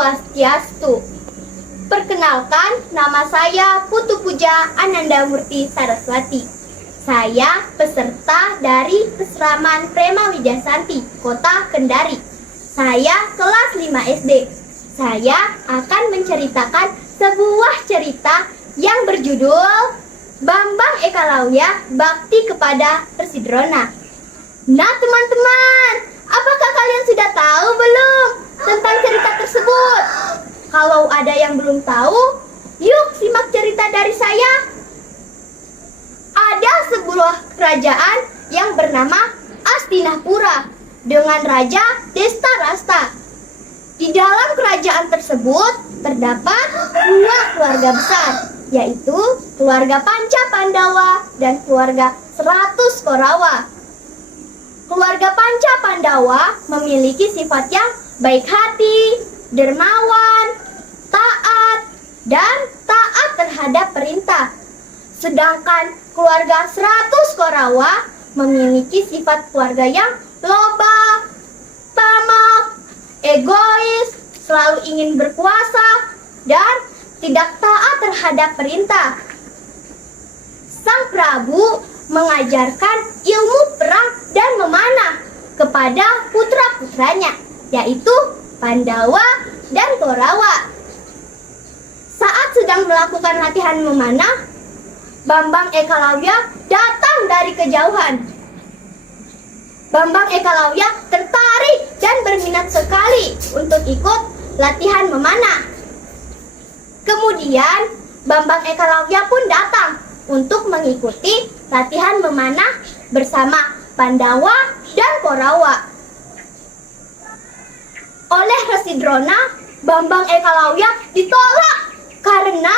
Swastiastu. Perkenalkan, nama saya Putu Puja Anandamurti Saraswati. Saya peserta dari Pesraman Prema Wijasanti, Kota Kendari. Saya kelas 5 SD. Saya akan menceritakan sebuah cerita yang berjudul Bambang Ekalawya Bakti kepada Residrona. Nah teman-teman, apakah kalian sudah tahu belum tentang cerita tersebut? Kalau ada yang belum tahu, yuk simak cerita dari saya. Ada sebuah kerajaan yang bernama Astinapura dengan Raja Destarasta. Di dalam kerajaan tersebut terdapat dua keluarga besar, yaitu keluarga Panca Pandawa dan keluarga 100 Korawa. Keluarga Panca Pandawa memiliki sifat yang baik hati, dermawan, taat, dan taat terhadap perintah. Sedangkan keluarga 100 Korawa memiliki sifat keluarga yang loba, tamak, egois, selalu ingin berkuasa, dan tidak taat terhadap perintah. Sang Prabu mengajarkan ilmu perang dan memanah kepada putra-putranya, yaitu Pandawa dan Korawa. Saat sedang melakukan latihan memanah, Bambang Ekalawya datang dari kejauhan. Bambang Ekalawya tertarik dan berminat sekali untuk ikut latihan memanah. Kemudian Bambang Ekalawya pun datang untuk mengikuti latihan memanah bersama Pandawa dan Korawa. Oleh Residrona, Bambang Ekalawya ditolak karena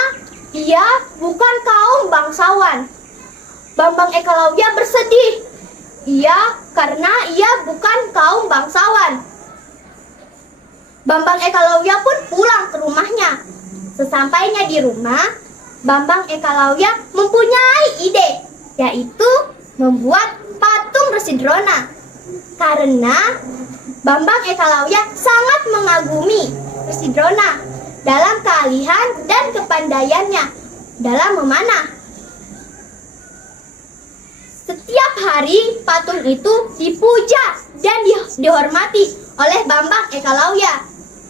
ia bukan kaum bangsawan. Bambang Ekalawya bersedih karena ia bukan kaum bangsawan. Bambang Ekalawya pun pulang ke rumahnya. Sesampainya di rumah, Bambang Ekalawya mempunyai ide, yaitu membuat patung Residrona. Karena Bambang Ekalawya sangat mengagumi Residrona dalam keahlian dan kepandaiannya dalam memanah. Setiap hari patung itu dipuja dan dihormati oleh Bambang Ekalawya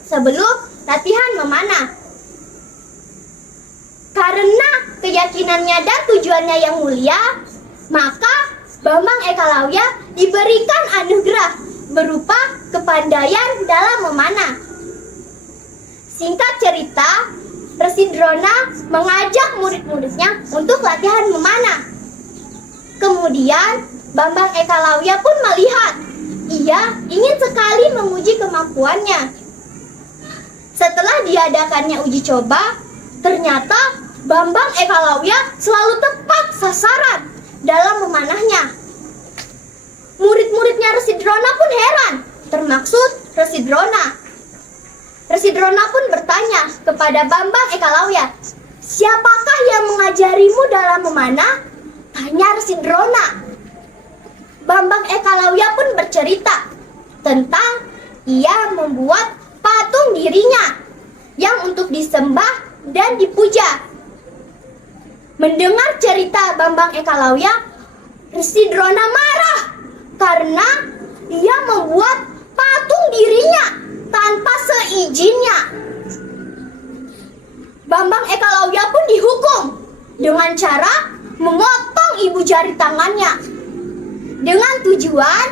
sebelum latihan memanah. Karena keyakinannya dan tujuannya yang mulia, maka Bambang Ekalawya diberikan anugerah berupa kepandaian dalam memanah. Singkat cerita, Residrona mengajak murid-muridnya untuk latihan memanah. Kemudian Bambang Ekalawya pun melihat ia ingin sekali menguji kemampuannya. Setelah diadakannya uji coba, ternyata Bambang Ekalawya selalu tepat sasaran dalam memanahnya. Murid-muridnya Residrona pun heran, termaksud Residrona. Residrona pun bertanya kepada Bambang Ekalawya, "Siapakah yang mengajarimu dalam memanah?" Tanya Residrona. Bambang Ekalawya pun bercerita tentang ia membuat patung dirinya yang untuk disembah dan dipuja. Mendengar cerita Bambang Ekalawya, Residrona marah karena ia membuat patung dirinya tanpa seizinnya. Bambang Ekalawya pun dihukum dengan cara memotong ibu jari tangannya dengan tujuan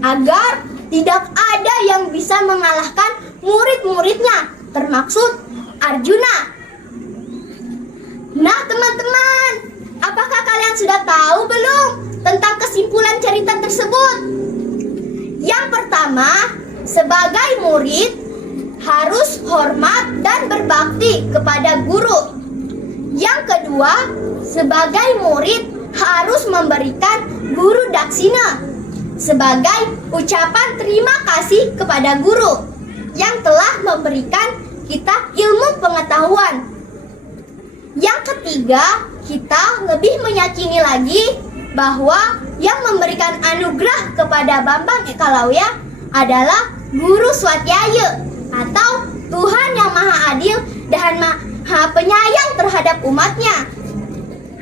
agar tidak ada yang bisa mengalahkan murid-muridnya, termaksud Arjuna. Nah teman-teman, apakah kalian sudah tahu belum tentang kesimpulan cerita tersebut? Yang pertama, sebagai murid harus hormat dan berbakti kepada guru. Yang kedua, sebagai murid harus memberikan guru daksina sebagai ucapan terima kasih kepada guru yang telah memberikan kita ilmu pengetahuan. Yang ketiga, kita lebih meyakini lagi bahwa yang memberikan anugerah kepada Bambang Ekalawya adalah Guru Swatyaya atau Tuhan yang Maha Adil dan Maha Penyayang terhadap umatnya.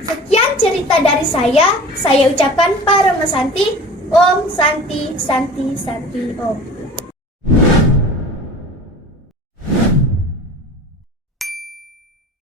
Sekian cerita dari saya ucapkan Parama Santi, Om Santi Santi Santi Om.